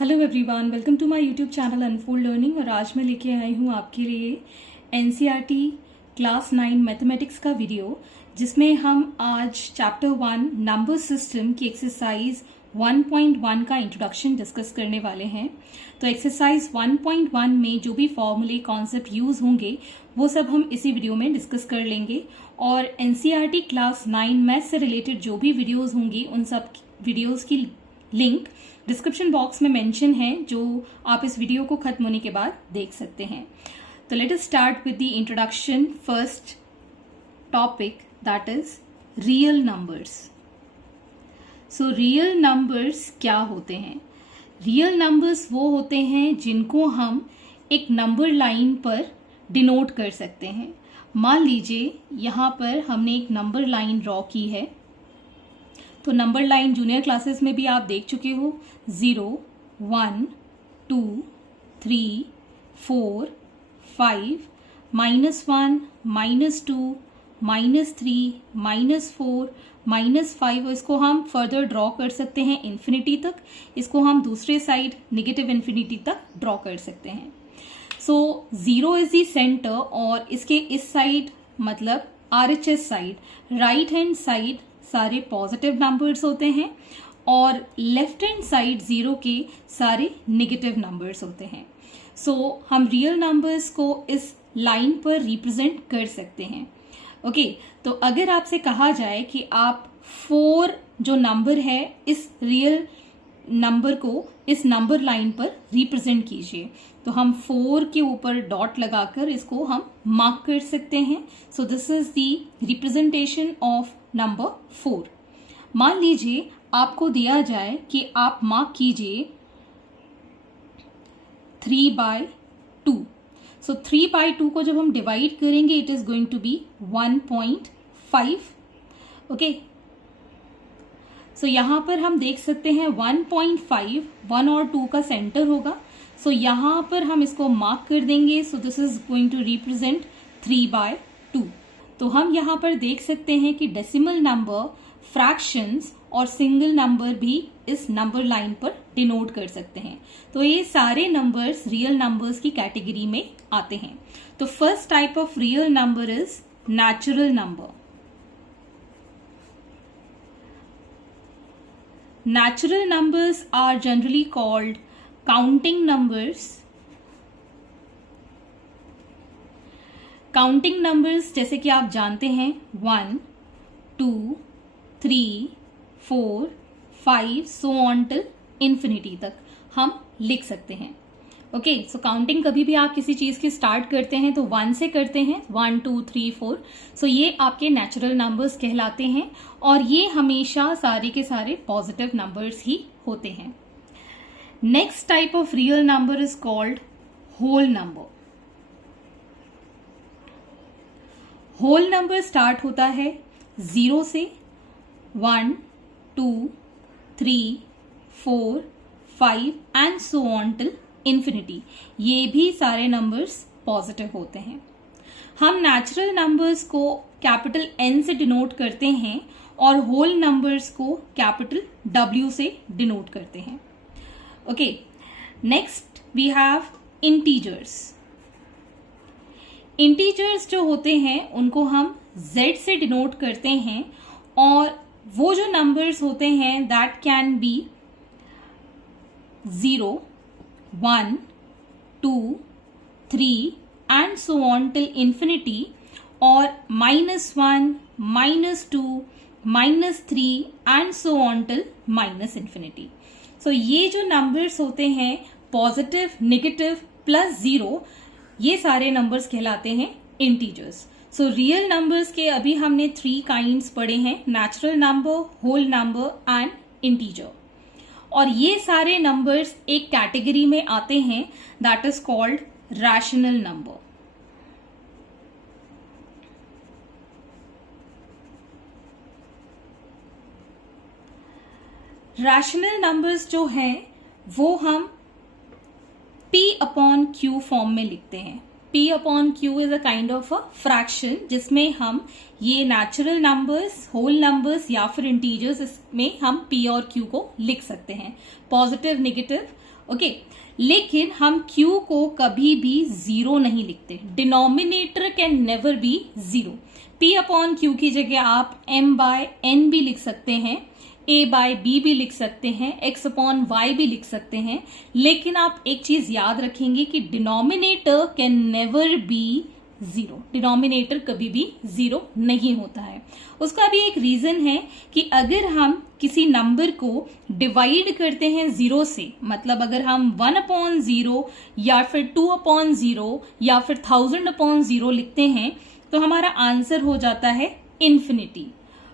Hello everyone, welcome to my YouTube channel unfold learning. और आज मैं लेके आई हूँ आपके लिए एनसीईआरटी क्लास 9 मैथमेटिक्स का वीडियो, जिसमें हम आज चैप्टर 1 नंबर सिस्टम की एक्सरसाइज 1.1 का इंट्रोडक्शन डिस्कस करने वाले हैं। तो एक्सरसाइज 1.1 में जो भी फॉर्मूले कॉन्सेप्ट यूज होंगे वो सब हम इसी वीडियो में डिस्कस कर लेंगे। और एनसीईआरटी क्लास 9 मैथ से रिलेटेड जो भी वीडियोज होंगी उन सब वीडियोज की लिंक डिस्क्रिप्शन बॉक्स में मेंशन है, जो आप इस वीडियो को खत्म होने के बाद देख सकते हैं। तो let us start with the introduction. First topic that is real numbers. So real numbers क्या होते हैं? रियल नंबर्स वो होते हैं जिनको हम एक नंबर लाइन पर डिनोट कर सकते हैं। मान लीजिए यहाँ पर हमने एक नंबर लाइन ड्रॉ की है। तो नंबर लाइन जूनियर क्लासेस में भी आप देख चुके हो। 0, 1, 2, 3, 4, 5, -1, -2, -3, -4, -5। और इसको हम फर्दर ड्रॉ कर सकते हैं इन्फिनिटी तक। इसको हम दूसरे साइड नेगेटिव इन्फिनिटी तक ड्रॉ कर सकते हैं। सो 0 इज द सेंटर और इसके इस साइड मतलब RHS side, right hand side सारे पॉजिटिव नंबर्स होते हैं और लेफ्ट हैंड साइड 0 के सारे नेगेटिव नंबर्स होते हैं। सो हम रियल नंबर्स को इस लाइन पर रिप्रेजेंट कर सकते हैं। ओके, तो अगर आपसे कहा जाए कि आप 4 जो नंबर है इस रियल नंबर को इस नंबर लाइन पर रिप्रेजेंट कीजिए, तो हम 4 के ऊपर डॉट लगाकर इसको हम मार्क कर सकते हैं। सो this is the representation of number 4। मान लीजिए आपको दिया जाए कि आप मार्क कीजिए 3/2। सो 3/2 को जब हम डिवाइड करेंगे it is going to be 1.5। Okay, so यहां पर हम देख सकते हैं 1.5 1 और 2 का सेंटर होगा। सो यहां पर हम इसको मार्क कर देंगे। So this is going to represent 3/2। तो हम यहाँ पर देख सकते हैं कि डेसिमल नंबर, फ्रैक्शंस और सिंगल नंबर भी इस नंबर लाइन पर डिनोट कर सकते हैं। तो ये सारे नंबर्स रियल नंबर्स की कैटेगरी में आते हैं। तो first type of real number is natural number. Natural numbers are generally called counting numbers. Counting numbers जैसे कि आप जानते हैं 1, 2, 3, 4, 5 so on till infinity तक हम लिख सकते हैं। ओके, सो काउंटिंग कभी भी आप किसी चीज की स्टार्ट करते हैं तो 1 से करते हैं, 1, 2, 3, 4। सो ये आपके नेचुरल नंबर्स कहलाते हैं और ये हमेशा सारे के सारे पॉजिटिव नंबर्स ही होते हैं। Next type of real number is called whole number. Whole number start होता है 0 से, 1, 2, 3, 4, 5 and so on till infinity. ये भी सारे नंबर्स पॉजिटिव होते हैं। हम नेचुरल नंबर्स को कैपिटल N से डिनोट करते हैं और होल नंबर्स को कैपिटल W से डिनोट करते हैं। Okay, next we have integers. Integers जो होते हैं उनको हम Z से डिनोट करते हैं और वो जो नंबर्स होते हैं that can be 0, 1, 2, 3 and so on till infinity और -1, -2, -3 and so on till -infinity। So ये जो नंबर्स होते हैं पॉजिटिव, नेगेटिव, +0, ये सारे नंबर्स कहलाते हैं इंटीजर्स। सो रियल नंबर्स के अभी हमने 3 काइंड्स पढ़े हैं, natural number, whole number and integer. और ये सारे नंबर्स एक कैटेगरी में आते हैं that is called rational number. Rational numbers जो हैं वो हम P/Q फॉर्म में लिखते हैं। P/Q is a kind of a fraction जिसमें हम ये नेचुरल नंबर्स, होल नंबर्स या फिर इंटीजर्स, इसमें हम P और Q को लिख सकते हैं, पॉजिटिव, नेगेटिव, ओके, लेकिन हम q को कभी भी जीरो नहीं लिखते. Denominator can never be zero. p upon q की जगह आप m बाय n भी लिख सकते हैं, a बाय b भी लिख सकते हैं, x अपॉन y भी लिख सकते हैं. लेकिन आप एक चीज याद रखेंगे कि denominator can never be zero. Denominator कभी भी जीरो नहीं होता है. उसका भी एक रीजन है कि अगर हम किसी नंबर को डिवाइड करते हैं जीरो से, मतलब अगर हम 1 अपॉन जीरो या फिर 2 अपॉन जीरो या फिर 1000 अपॉन जीरो लिखते हैं तो हमारा आंसर हो जाता है infinity.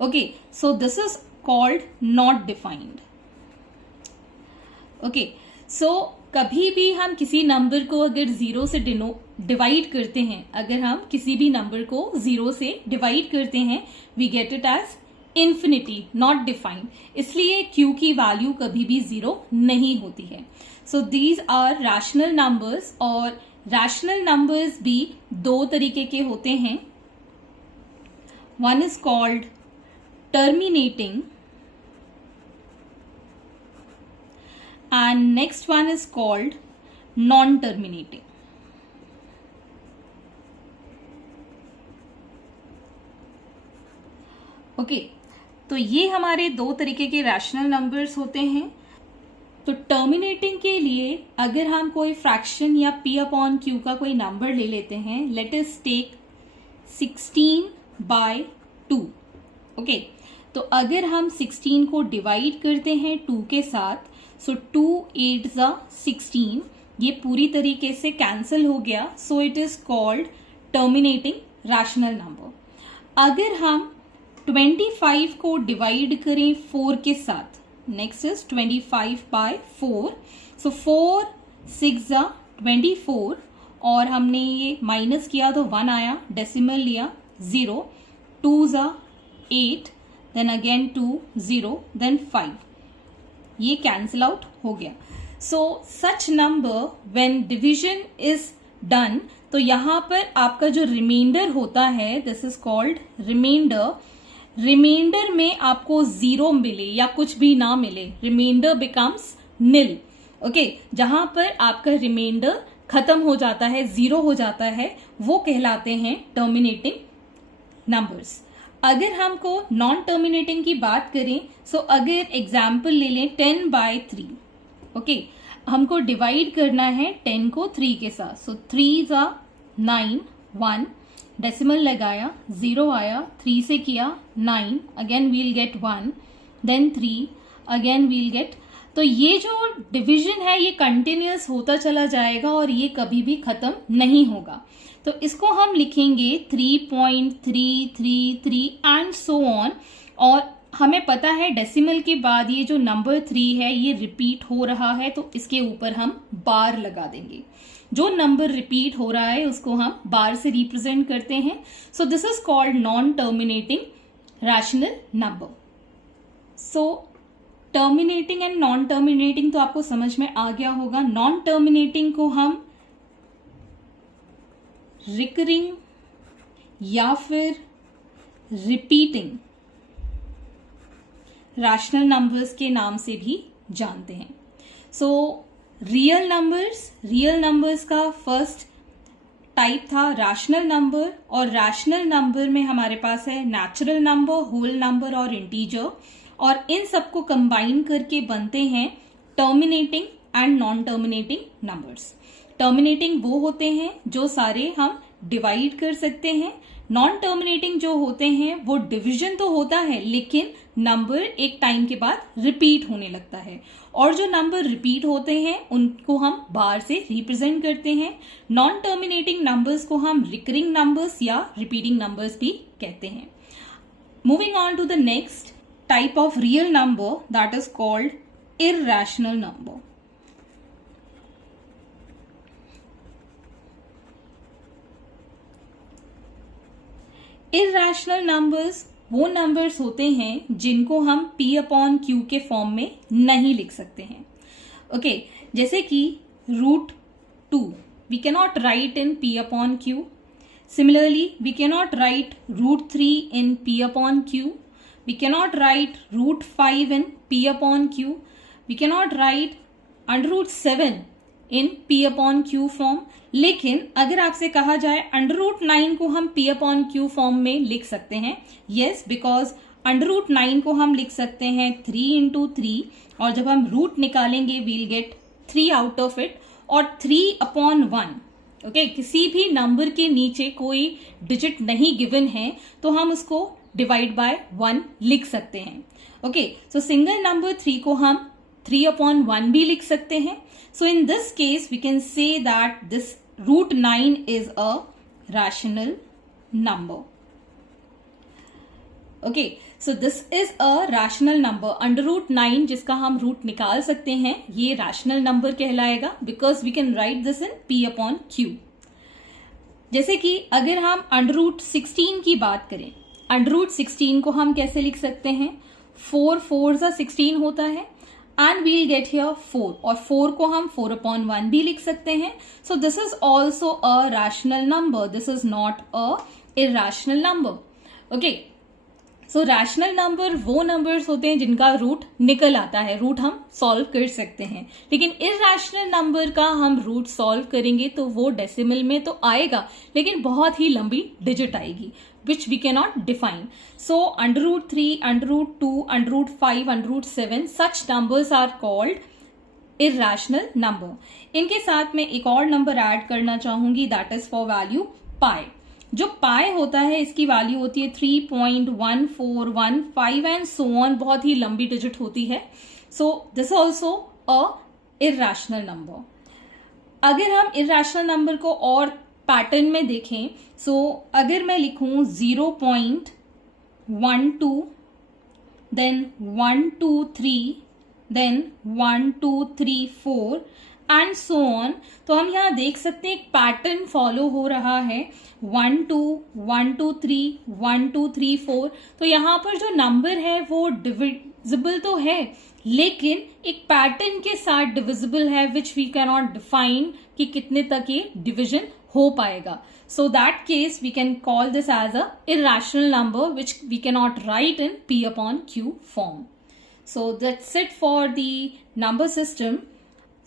Okay, so this is called not defined. Okay, so कभी भी हम किसी नंबर को अगर जीरो से डिवाइड करते हैं, अगर हम किसी भी नंबर को जीरो से डिवाइड करते हैं, we get it as infinity, not defined. इसलिए q की वैल्यू कभी भी जीरो नहीं होती है. So these are rational numbers. और रैशनल नंबर्स भी दो तरीके के होते हैं. One is called terminating and next one is called non-terminating. ओके, तो ये हमारे दो तरीके के रैशनल नंबर्स होते हैं. तो टर्मिनेटिंग के लिए अगर हम कोई फ्रैक्शन या p अपॉन q का कोई नंबर ले लेते हैं, लेट अस टेक 16/2. ओके, तो अगर हम 16 को डिवाइड करते हैं 2 के साथ, सो 2 8 16, ये पूरी तरीके से कैंसिल हो गया. So it is called terminating rational number. अगर हम 25 को डिवाइड करें 4 के साथ, नेक्स्ट इज 25/4. सो 4 6 24, और हमने ये माइनस किया तो 1 आया, डेसिमल लिया 0, 2 8, देन अगेन 2 0, देन 5, ये कैंसिल आउट हो गया. So such number when division is done, तो यहां पर आपका जो रिमाइंडर होता है, this is called reminder. Reminder में आपको जीरो मिले या कुछ भी ना मिले, रिमाइंडर बिकम्स निल. ओके, जहां पर आपका रिमाइंडर खत्म हो जाता है, जीरो हो जाता है, वो कहलाते हैं टर्मिनेटिंग नंबर्स. अगर हमको नॉन टर्मिनेटिंग की बात करें, सो अगर एग्जाम्पल ले लें 10/3. ओके, हमको डिवाइड करना है 10 को 3 के साथ. सो 3 9, 1, डेसिमल लगाया 0 आया, 3 से किया 9, again we'll get 1, then 3, again we'll get. तो ये जो डिवीजन है ये कंटिन्यूअस होता चला जाएगा और ये कभी भी खत्म नहीं होगा. तो इसको हम लिखेंगे 3.333 एंड सो ऑन. और हमें पता है डेसिमल के बाद ये जो नंबर 3 है ये रिपीट हो रहा है, तो इसके ऊपर हम बार लगा देंगे. जो नंबर रिपीट हो रहा है उसको हम बार से रिप्रेजेंट करते हैं. सो this is called non terminating rational number. So terminating and non terminating तो आपको समझ में आ गया होगा. नॉन टर्मिनेटिंग को हम रिकरिंग या फिर रिपीटिंग रैशनल नंबर्स के नाम से भी जानते हैं. सो रियल नंबर्स का फर्स्ट टाइप था रैशनल नंबर. और रैशनल नंबर में हमारे पास है नेचुरल नंबर, होल नंबर और इंटीजर. और इन सबको कंबाइन करके बनते हैं terminating and non terminating numbers. Terminating वो होते हैं जो सारे हम डिवाइड कर सकते हैं. नॉन टर्मिनेटिंग जो होते हैं वो डिवीजन तो होता है लेकिन नंबर एक टाइम के बाद रिपीट होने लगता है. और जो नंबर रिपीट होते हैं उनको हम बार से रिप्रेजेंट करते हैं. नॉन टर्मिनेटिंग नंबर्स को हम रिकरिंग नंबर्स या रिपीटिंग नंबर्स भी कहते हैं. Moving on to the next type of real number, that is called irrational number. Irrational numbers वो नंबर्स होते हैं जिनको हम p अपॉन q के फॉर्म में नहीं लिख सकते हैं. ओके, जैसे कि √2 we cannot write in p upon q. Similarly, we cannot write √3 in p upon q. We cannot write √5 in p upon q. We cannot write √7 in P/Q form. लेकिन अगर आपसे कहा जाए √9 को हम P/Q फॉर्म में लिख सकते हैं, यस, बिकॉज √9 को हम लिख सकते हैं 3 into 3, और जब हम रूट निकालेंगे we'll get 3 out of it, और 3/1। ओके, किसी भी नंबर के नीचे कोई डिजिट नहीं गिवन है तो हम उसको डिवाइड बाय 1 लिख सकते हैं। ओके, सो सिंगल नंबर 3 को हम 3/1 भी लिख सकते हैं। So in this case we can say that this √9 is a rational number. Okay, so this is a rational number. √9 जिसका हम रूट निकाल सकते हैं, ये रैशनल नंबर कहलाएगा because we can write this in P/Q। जैसे कि अगर हम √16 की बात करें, √16 को हम कैसे लिख सकते हैं? 4 4 16 होता है, एंड वील गेट हियर 4, और 4 को हम 4/1 भी लिख सकते हैं। सो this is also a rational number, this is not a irrational number. Okay, so rational number वो नंबर्स होते हैं जिनका रूट निकल आता है, रूट हम सॉल्व कर सकते हैं। लेकिन इरैशनल नंबर का हम रूट सॉल्व करेंगे तो वो डेसिमल में तो आएगा, लेकिन बहुत ही लंबी डिजिट आएगी, which we can not define. So √3, √2, √5, √7 such numbers are called irrational number. इनके साथ में एक और नंबर ऐड करना चाहूंगी, that is for value pi. जो पाई होता है इसकी वैल्यू होती है 3.1415 एंड सो ऑन, बहुत ही लंबी डिजिट होती है। So this also a irrational number. अगर हम इरैशनल नंबर को और पैटर्न में देखें, सो अगर मैं लिखूं 0.12, then 1 2 3, then 1 2 3 4 and so on, तो हम यहाँ देख सकते हैं एक पैटर्न फॉलो हो रहा है, 1 2 1 2 3 1 2 3 4। तो यहाँ पर जो नंबर है वो डिविजिबल तो है, लेकिन एक पैटर्न के साथ डिविजिबल है, which we can not define कि कितने तक ये डिविजन हो पाएगा। So that case we can call this as a irrational number which we can not write in P/Q form. So that's it for the number system.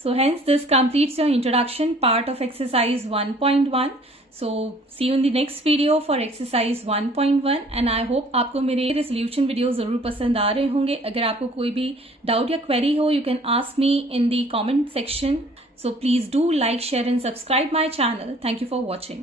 So hence this completes your introduction part of exercise 1.1. So see you in the next video for exercise 1.1 and I hope आपको मेरे solution video जरूर पसंद आ रहे होंगे. अगर आपको कोई भी डाउट या क्वेरी हो, you can ask me in the comment section. So please do like, share and subscribe my channel. Thank you for watching.